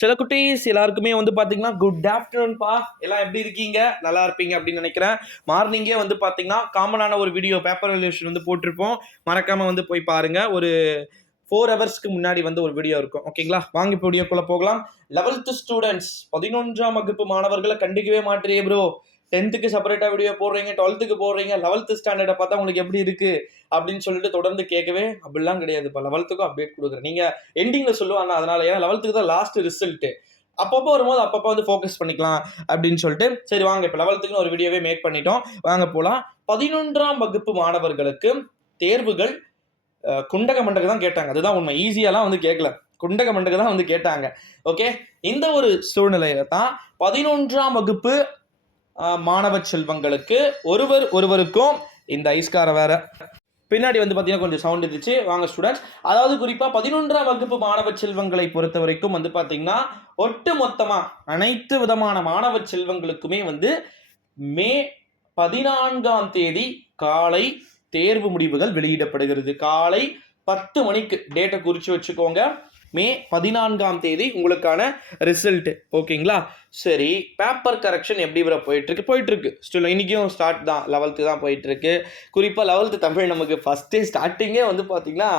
சில குட்டீஸ் எல்லாருக்குமே வந்து பார்த்தீங்கன்னா குட் ஆஃப்டர்நூன்பா. எல்லாம் எப்படி இருக்கீங்க? நல்லா இருப்பீங்க அப்படின்னு நினைக்கிறேன். மார்னிங்கே வந்து பார்த்தீங்கன்னா காமனான ஒரு வீடியோ பேப்பர் வேல்யூஷன் வந்து போட்டிருப்போம். மறக்காம வந்து போய் பாருங்க. ஒரு 4 ஹவர்ஸ்க்கு முன்னாடி வந்து ஒரு வீடியோ இருக்கும். ஓகேங்களா? வாங்க இப்போ வீடியோக்குள்ள போகலாம். 11th ஸ்டூடெண்ட்ஸ் 11ஆம் வகுப்பு மாணவர்களை கண்டிக்கவே மாட்டேறியே ப்ரோ. 10th செப்பரேட்டா வீடியோ போடுறீங்க, 12th போடுறீங்க, 11th ஸ்டாண்டர்டை பார்த்தா உங்களுக்கு எப்படி இருக்கு அப்படின்னு சொல்லிட்டு தொடர்ந்து கேட்கவே அப்படிலாம் கிடையாதுப்பா. 11th அப்டேட் கொடுக்குறேன். நீங்க எண்டிங்ல சொல்லுவாங்க அதனால, ஏன்னா 11th தான் லாஸ்ட் ரிசல்ட். அப்பப்போ வரும்போது அப்பப்போ வந்து ஃபோக்கஸ் பண்ணிக்கலாம் அப்படின்னு சொல்லிட்டு சரி வாங்க இப்போ 11th ஒரு வீடியோவே மேக் பண்ணிட்டோம். வாங்க போலாம். 11ஆம் வகுப்பு மாணவர்களுக்கு தேர்வுகள் குண்டக மண்டக தான் கேட்டாங்க. அதுதான் உண்மை. ஈஸியாலாம் வந்து கேட்கல. குண்டக மண்டக தான் வந்து கேட்டாங்க. ஓகே, இந்த ஒரு சூழ்நிலையில தான் 11ஆம் வகுப்பு மாணவ செல்வங்களுக்கு ஒருவருக்கும் இந்த ஐஸ்கார வேற பின்னாடி வந்து பார்த்தீங்கன்னா கொஞ்சம் சவுண்ட் இருந்துச்சு. வாங்க ஸ்டூடெண்ட்ஸ், அதாவது குறிப்பாக 11ஆம் வகுப்பு மாணவ செல்வங்களை பொறுத்த வரைக்கும் வந்து பார்த்தீங்கன்னா ஒட்டு மொத்தமாக அனைத்து விதமான மாணவ செல்வங்களுக்குமே வந்து மே 14ஆம் தேதி காலை தேர்வு முடிவுகள் வெளியிடப்படுகிறது. காலை 10 மணிக்கு டேட்டை குறித்து வச்சுக்கோங்க. மே 14ஆம் தேதி உங்களுக்கான ரிசல்ட். ஓகேங்களா? சரி, பேப்பர் கரெக்ஷன் எப்படி வர போயிட்டு இருக்கு ஸ்டில் இன்னைக்கும் ஸ்டார்ட் தான். 11th தான் போயிட்டு இருக்கு. குறிப்பாக 11th தமிழ் நமக்கு ஃபர்ஸ்டே ஸ்டார்டிங்கே வந்து பார்த்தீங்கன்னா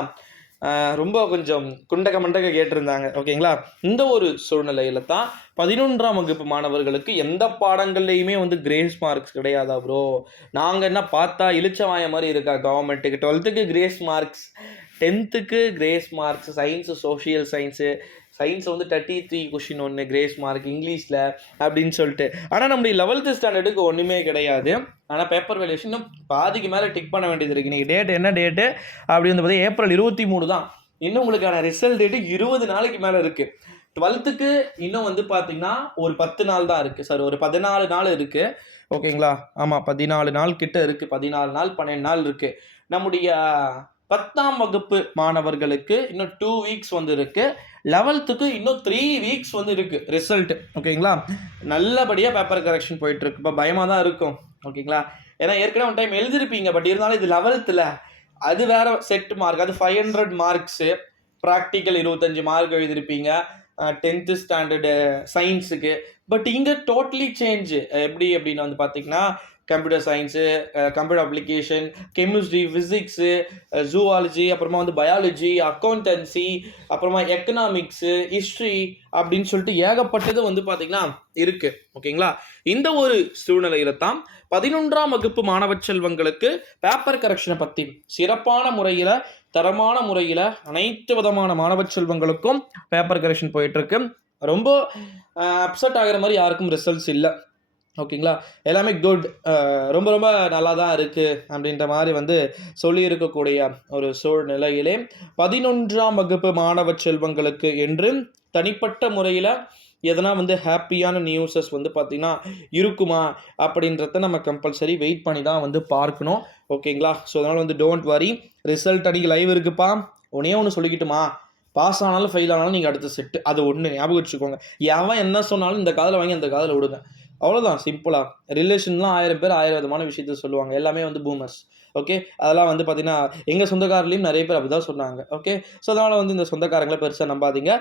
ரொம்ப கொஞ்சம் குண்டக மண்டக கேட்டிருந்தாங்க. ஓகேங்களா? இந்த ஒரு சூழ்நிலையில தான் 11ஆம் வகுப்பு மாணவர்களுக்கு எந்த பாடங்கள்லையுமே வந்து கிரேஸ் மார்க்ஸ் கிடையாதா ப்ரோ? நாங்கள் என்ன பார்த்தா இளிச்சவாய மாதிரி இருக்கா கவர்மெண்ட்டுக்கு? 12th grace marks, 10th grace marks, science, social science வந்து 33 கொஷின் ஒன்று கிரேஸ் மார்க் இங்கிலீஷில் அப்படின்னு சொல்லிட்டு. ஆனால் நம்முடைய 11th ஸ்டாண்டர்டுக்கு ஒன்றுமே கிடையாது. ஆனால் பேப்பர் வேல்யூஷன் பாதிக்கு மேலே டிக் பண்ண வேண்டியது இருக்குது. இன்றைக்கி டேட் என்ன டேட்டு அப்படி வந்து பார்த்தீங்கன்னா ஏப்ரல் 23 தான். இன்னும் உங்களுக்கான ரிசல்ட் டேட்டு 20 நாளைக்கு மேலே இருக்குது. 12th இன்னும் வந்து பார்த்தீங்கன்னா ஒரு 10 நாள் தான் இருக்குது. சார் ஒரு 14 நாள் இருக்குது. ஓகேங்களா? ஆமாம், 14 நாள் கிட்ட இருக்குது. 14 நாள் 12 நாள் இருக்குது. நம்முடைய 10ஆம் வகுப்பு மாணவர்களுக்கு இன்னும் 2 வீக்ஸ் வந்து இருக்கு. 11th இன்னும் 3 வீக்ஸ் வந்து இருக்கு ரிசல்ட். ஓகேங்களா? நல்லபடியாக பேப்பர் கரெக்ஷன் போயிட்டு இருக்கு. இப்போ பயமாக தான் இருக்கும். ஓகேங்களா? ஏன்னா ஏற்கனவே ஒன் டைம் எழுதிருப்பீங்க. பட் இருந்தாலும் இது 11th அது வேற செட் மார்க். அது 500 மார்க்ஸு. ப்ராக்டிக்கல் 25 மார்க் எழுதிருப்பீங்க 10th ஸ்டாண்டர்டு சயின்ஸுக்கு. பட் இங்கே டோட்டலி சேஞ்சு. எப்படி அப்படின்னு வந்து பார்த்தீங்கன்னா computer science, computer application, chemistry, physics, zoology, அப்புறமா வந்து பயாலஜி, அக்கௌண்டன்சி, அப்புறமா எக்கனாமிக்ஸு, ஹிஸ்ட்ரி அப்படின்னு சொல்லிட்டு ஏகப்பட்டது வந்து பார்த்தீங்கன்னா இருக்குது. ஓகேங்களா? இந்த ஒரு சூழ்நிலையில தான் 11ஆம் வகுப்பு மாணவ செல்வங்களுக்கு பேப்பர் கரெக்ஷனை பற்றி சிறப்பான முறையில், தரமான முறையில் அனைத்து விதமான மாணவ செல்வங்களுக்கும் பேப்பர் கரெக்ஷன் போயிட்டுருக்கு. ரொம்ப அப்செட் ஆகிற மாதிரி யாருக்கும் ரிசல்ட்ஸ் இல்லை. ஓகேங்களா? எல்லாமே குட், ரொம்ப ரொம்ப நல்லா தான் இருக்குது அப்படின்ற மாதிரி வந்து சொல்லியிருக்கக்கூடிய ஒரு சூழ்நிலையிலே 11ஆம் வகுப்பு மாணவ செல்வங்களுக்கு என்று தனிப்பட்ட முறையில் எதனா வந்து ஹாப்பியான நியூஸஸ் வந்து பார்த்திங்கன்னா இருக்குமா அப்படின்றத நம்ம கம்பல்சரி வெயிட் பண்ணி தான் வந்து பார்க்கணும். ஓகேங்களா? ஸோ அதனால் வந்து டோன்ட் வரி. ரிசல்ட் அன்றைக்கி லைவ் இருக்குப்பா. ஒன்று சொல்லிக்கிட்டுமா, பாஸ் ஆனாலும் ஃபெயில் ஆனாலும் நீங்கள் அடுத்த செட்டு. அது ஒன்று ஞாபகம் வச்சுக்கோங்க. எவன் என்ன சொன்னாலும் இந்த காதில் வாங்கி அந்த காதில் விடுங்க. அவ்வளோதான், சிம்பிளாக. ரிலேஷன்லாம் 1000 பேர் 1000 விதமான விஷயத்த சொல்லுவாங்க. எல்லாமே வந்து பூமர்ஸ். ஓகே, அதெல்லாம் வந்து பார்த்தீங்கன்னா எங்கள் சொந்தக்காரர்லையும் நிறைய பேர் அப்படி தான் சொன்னாங்க. ஓகே, ஸோ அதனால் வந்து இந்த சொந்தக்காரங்களை பெருசாக நம்பாதீங்க.